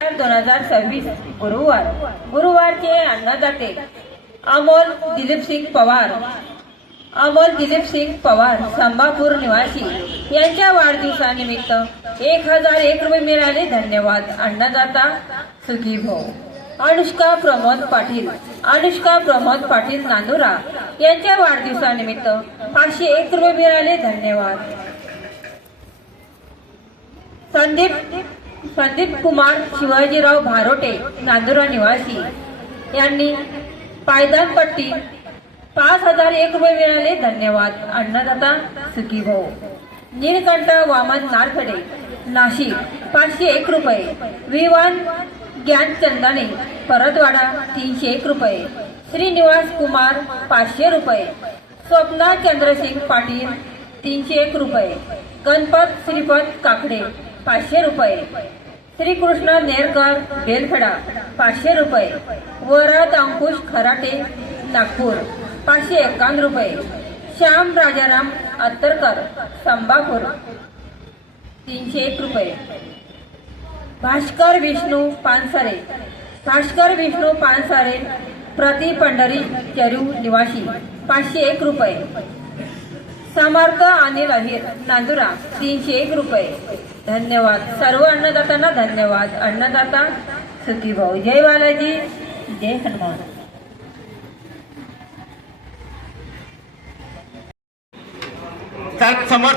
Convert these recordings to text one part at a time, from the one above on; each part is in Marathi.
2026 गुरुवारचे अन्नदाते अमोल दिलीप सिंग पवार संभापूर निवासी यांच्या वाढदिवसानिमित्त 1001 रुपये मिळाले. धन्यवाद. अन्नदाता सुखी भव. अनुष्का प्रमोद पाटील नांदुरा यांच्या वाढदिवसानिमित्त 501 रुपये मिळाले. धन्यवाद. संदीप कुमार शिवाजीराव भारोटे नांदुरा निवासी यांनी पायदानपट्टी 5001 रुपये मिळाले. धन्यवाद. अन्नदाता सुखी भव. नीलकंठ वामन नारखडे नाशिक 501 रुपये. विवान ज्ञानचंदाने परतवाडा 301 रुपये. श्रीनिवास कुमार 500 रुपये. स्वप्ना चंद्रसिंग पाटील 301 रुपये. गणपत श्रीपत काकडे 500 रुपये. श्रीकृष्ण नेरकर बेलखेडा 500 रुपये. वरद अंकुश खराटे नागपूर 551 रुपये. श्याम राजाराम अत्तरकर संभापूर 301 रुपये. भास्कर विष्णू पानसारे प्रति पंढरी चरू निवासी 501 रुपये. समर्थ अनिल अहिर नांदुरा 301 रुपये. धन्यवाद. सर्व अन्नदातांना धन्यवाद. अन्नदाता सुखी भाऊ. जय बालाजी, जय हनुमान.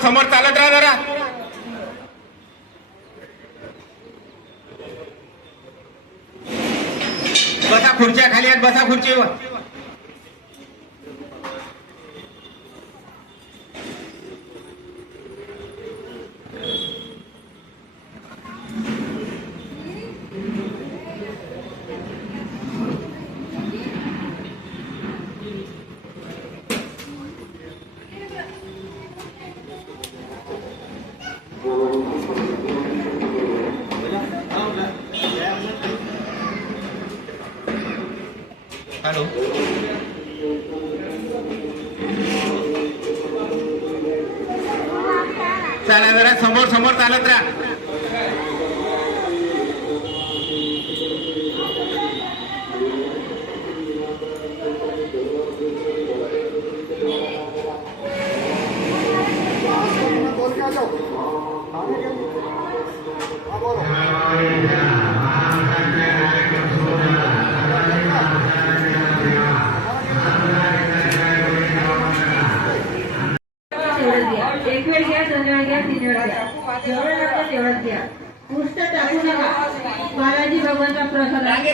समोर चालत राहा जरा. बसा खुर्च्या खाली आहेत. बसा खुर्चीवर. हॅलो. चला जरा समोर चालत राहा. एक वेळ घ्या, 2 वेळ घ्या, 3 वेळ घ्या. जेवढं लागतं तेवढंच घ्या. पुष्ट टाकू नका. बालाजी भगवानचा प्रसाद आहे.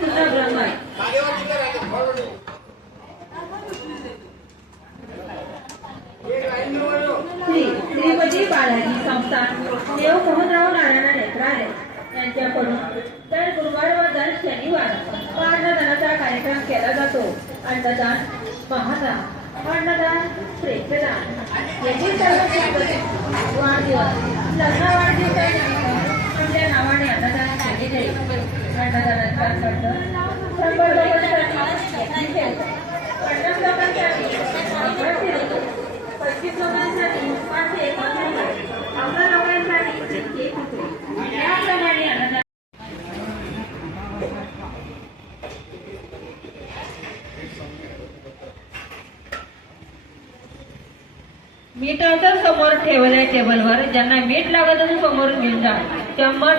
तुझा ब्रह्म आहे. श्रीपती बालाजी संस्थान देव मोहनराव नारायण नेत्रालय यांच्याकडून दर गुरुवार व दर शनिवार अन्नदानाचा कार्यक्रम केला जातो. अन्नदान महादान अन्नदान श्रेष्ठदान याची सर्व वाढदिवस लग्न वाढदिवसानिमित्त आपल्या नावाने अन्नदान केले जाईल. अन्नदानाचा खर्च 100 लोकांसाठी 50 लोकांसाठी 25 लोकांसाठी 501 रुपये. 11 लोकांसाठी 1 रुपये. याप्रमाणे अन्नदान मीठ समोर ठेवलंय टेबलवर. ज्यांना मीठ लागत असेल समोर घेऊन जा. चम्मच